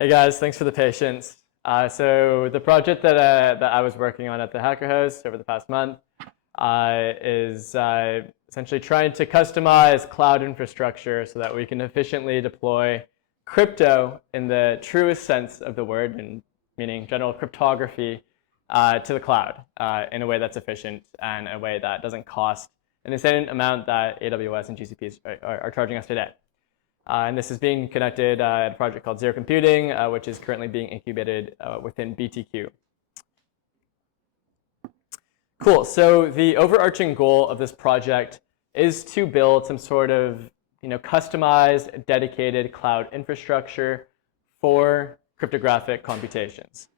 Hey guys, thanks for the patience. So the project that I was working on at the Hacker House over the past month is essentially trying to customize cloud infrastructure so that we can efficiently deploy crypto in the truest sense of the word, and meaning general cryptography, to the cloud in a way that's efficient and a way that doesn't cost an insane amount that AWS and GCP are charging us today. And this is being connected at a project called Zero Computing, which is currently being incubated within BTQ. Cool. So the overarching goal of this project is to build some sort of customized, dedicated cloud infrastructure for cryptographic computations.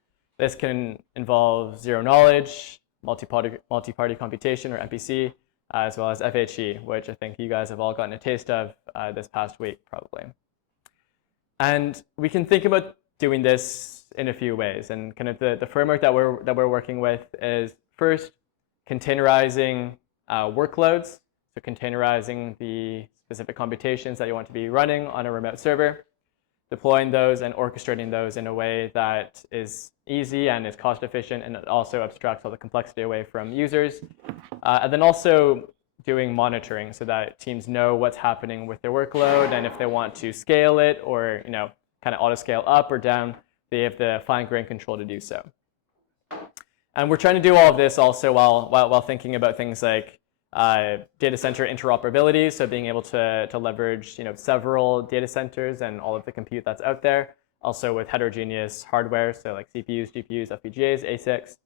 This can involve zero knowledge, multi-party computation, or MPC, as well as FHE, which I think you guys have all gotten a taste of this past week, probably. And we can think about doing this in a few ways. And kind of the framework that we're working with is first containerizing workloads, so containerizing the specific computations that you want to be running on a remote server, deploying those and orchestrating those in a way that is easy and is cost efficient, and it also abstracts all the complexity away from users. And then also doing monitoring so that teams know what's happening with their workload, and if they want to scale it or kind of auto scale up or down, they have the fine-grained control to do so. And we're trying to do all of this also while thinking about things like data center interoperability, so being able to leverage several data centers and all of the compute that's out there, also with heterogeneous hardware, so like CPUs, GPUs, FPGAs, ASICs.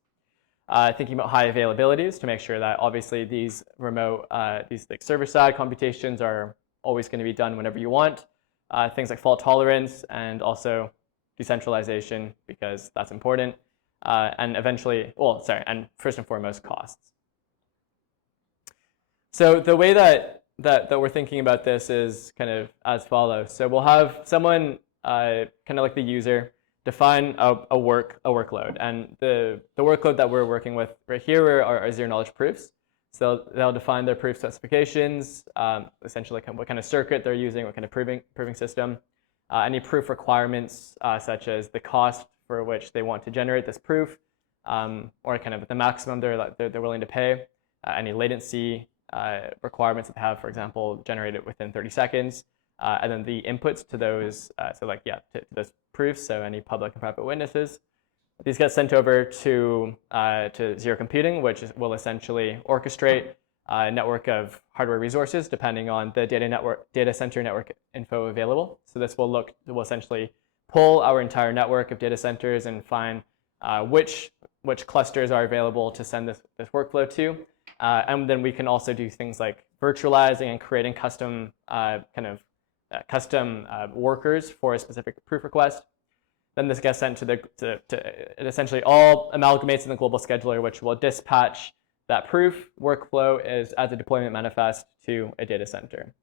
Thinking about high availabilities to make sure that obviously these remote, these like server-side computations are always going to be done whenever you want. Things like fault tolerance and also decentralization, because that's important. And eventually, and first and foremost, costs. So the way that we're thinking about this is kind of as follows. So we'll have someone, kind of like the user, define a workload. And the workload that we're working with right here are zero knowledge proofs. So they'll define their proof specifications, essentially what kind of circuit they're using, what kind of proving system, any proof requirements, such as the cost for which they want to generate this proof, or kind of the maximum they're willing to pay, any latency requirements that they have, for example, generate it within 30 seconds, and then the inputs to those, to those proofs, so any public and private witnesses. These get sent over to Zero Computing, which will essentially orchestrate a network of hardware resources depending on the data center network info available. So this will essentially pull our entire network of data centers and find which clusters are available to send this workflow to. And then we can also do things like virtualizing and creating custom workers for a specific proof request. Then this gets sent to it essentially all amalgamates in the global scheduler, which will dispatch that proof workflow as a deployment manifest to a data center.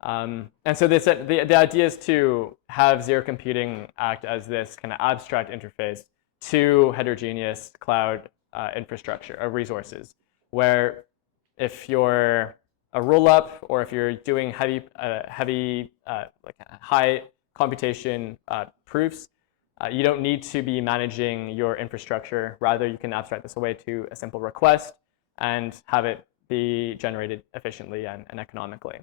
And so the idea is to have Zero Computing act as this kind of abstract interface to heterogeneous cloud infrastructure or resources, where if you're a roll-up or if you're doing high computation proofs, you don't need to be managing your infrastructure. Rather, you can abstract this away to a simple request and have it be generated efficiently and economically.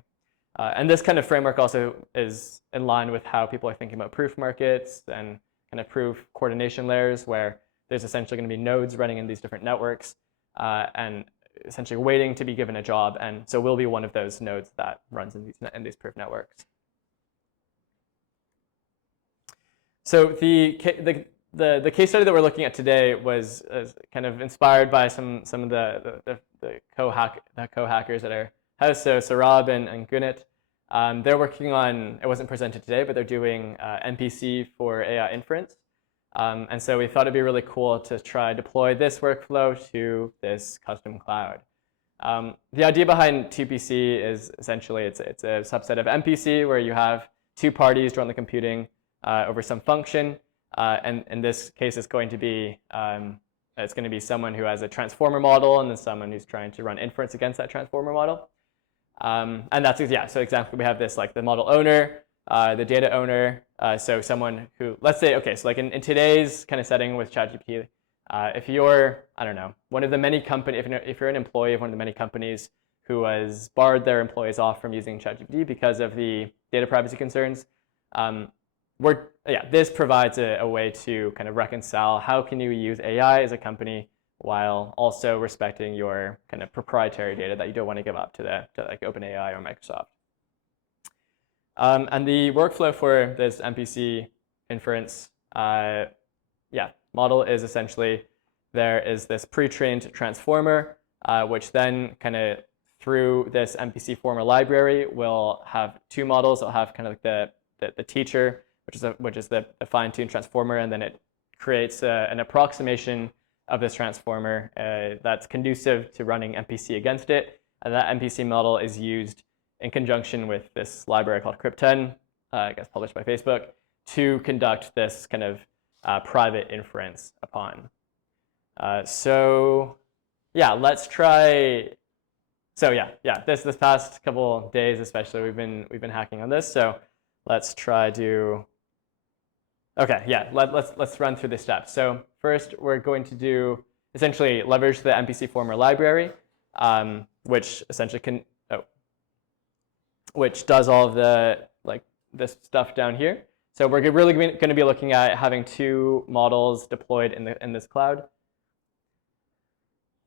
And this kind of framework also is in line with how people are thinking about proof markets and kind of proof coordination layers, where there's essentially going to be nodes running in these different networks and essentially waiting to be given a job. And so we'll be one of those nodes that runs in these proof networks. So the case study that we're looking at today was kind of inspired by some of the co-hackers at our house. So Sarab and Gunit, they're working on, it wasn't presented today, but they're doing MPC for AI inference. And so we thought it'd be really cool to try deploy this workflow to this custom cloud. The idea behind TPC is essentially it's a subset of MPC where you have two parties run the computing over some function, and in this case, it's going to be someone who has a transformer model, and then someone who's trying to run inference against that transformer model. And that's so example, we have this like the model owner, the data owner, So someone who, let's say, okay, so like in today's kind of setting with ChatGPT, if you're, I don't know, one of the many companies, if you're an employee of one of the many companies who has barred their employees off from using ChatGPT because of the data privacy concerns, this provides a way to kind of reconcile how can you use AI as a company while also respecting your kind of proprietary data that you don't want to give up to like OpenAI or Microsoft. And the workflow for this MPC inference model is essentially there is this pre-trained transformer, which then kind of through this MPC former library will have two models. It'll have kind of like the teacher, which is the fine-tuned transformer, and then it creates an approximation of this transformer that's conducive to running MPC against it. And that MPC model is used in conjunction with this library called Crypt10, I guess published by Facebook, to conduct this kind of private inference upon. Let's try. This past couple of days, especially, we've been hacking on this. So let's try to. Okay, yeah, let's run through the steps. So first, we're going to do essentially leverage the MPC former library, which essentially which does all of the this stuff down here. So we're really going to be looking at having two models deployed in this cloud.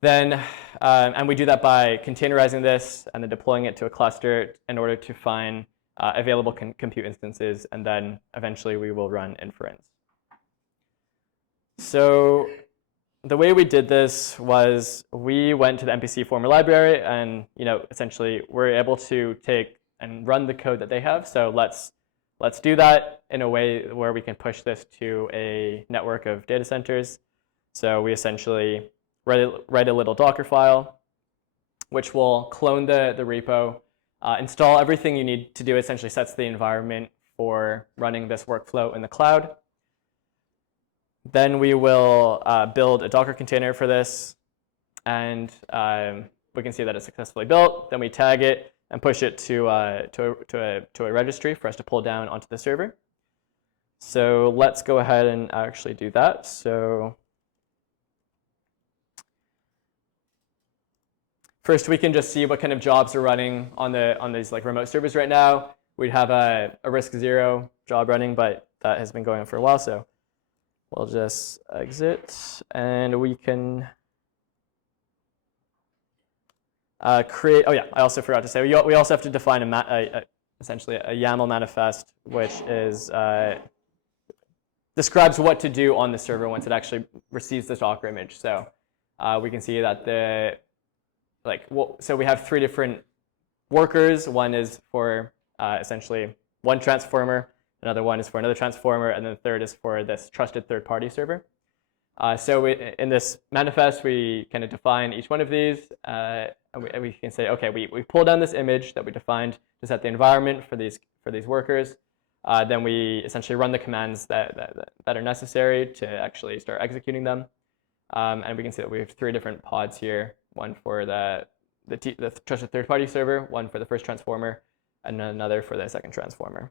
Then, and we do that by containerizing this and then deploying it to a cluster in order to find available compute instances, and then eventually we will run inference. So the way we did this was we went to the MPC former library, and essentially we're able to take and run the code that they have. So let's do that in a way where we can push this to a network of data centers. So we essentially write a little Docker file, which will clone the repo, install everything you need to do. Essentially sets the environment for running this workflow in the cloud. Then we will build a Docker container for this, and we can see that it's successfully built. Then we tag it and push it to a registry for us to pull down onto the server. So let's go ahead and actually do that. So first, we can just see what kind of jobs are running on these like remote servers right now. We'd have a RISC-0 job running, but that has been going on for a while. So we'll just exit, and we can create. Oh yeah, I also forgot to say we also have to define essentially a YAML manifest, which is describes what to do on the server once it actually receives this Docker image. So we can see that so we have three different workers. One is for essentially one transformer, another one is for another transformer, and then the third is for this trusted third-party server. So in this manifest, we kind of define each one of these, and we can say, okay, we pull down this image that we defined to set the environment for these workers. Then we essentially run the commands that are necessary to actually start executing them. And we can see that we have three different pods here: one for the trusted third-party server, one for the first transformer, and another for the second transformer.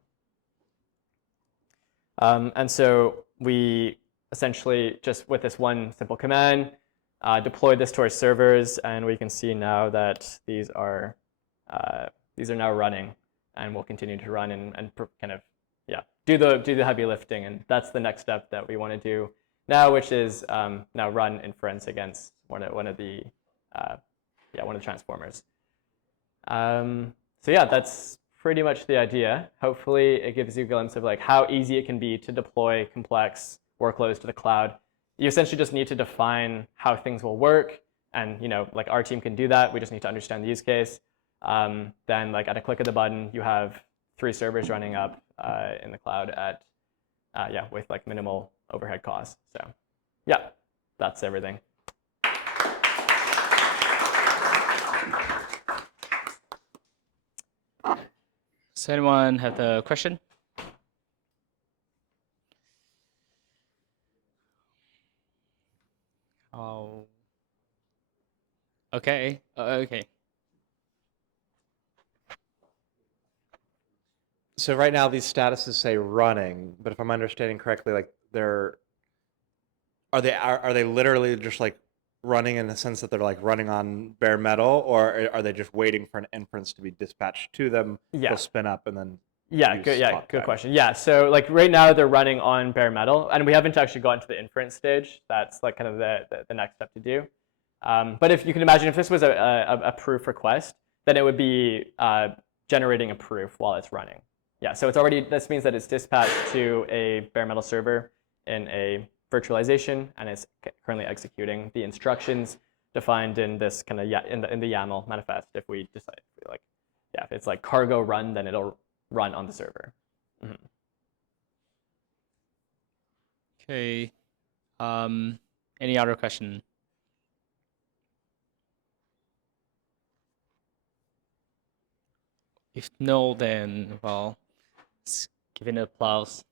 And so we essentially just with this one simple command deploy this to our servers, and we can see now that these are now running, and will continue to run and kind of do the heavy lifting. And that's the next step that we want to do now, which is now run inference against one of the transformers. So yeah, that's pretty much the idea. Hopefully it gives you a glimpse of like how easy it can be to deploy complex workloads to the cloud. You essentially just need to define how things will work, and like our team can do that. We just need to understand the use case. Then like at a click of the button, you have 3 servers running up in the cloud at with like minimal overhead costs. So yeah, that's everything. Does anyone have a question? Oh. Okay. Okay. So right now these statuses say running, but if I'm understanding correctly, like are they literally just like running in the sense that they're like running on bare metal, or are they just waiting for an inference to be dispatched to them? Yeah. They'll spin up and then Yeah, use good. Yeah, clock good time. question. Yeah, so like right now they're running on bare metal, and we haven't actually gotten to the inference stage. That's like kind of the next step to do. But if you can imagine, if this was a proof request, then it would be generating a proof while it's running. Yeah, so it's already, this means that it's dispatched to a bare metal server in a virtualization, and it's currently executing the instructions defined in this kind of, yeah, in the YAML manifest. If we decide, like, yeah, if it's like cargo run, then it'll run on the server. Mm-hmm. Okay. Any other question? If no, then well, let's give it an applause.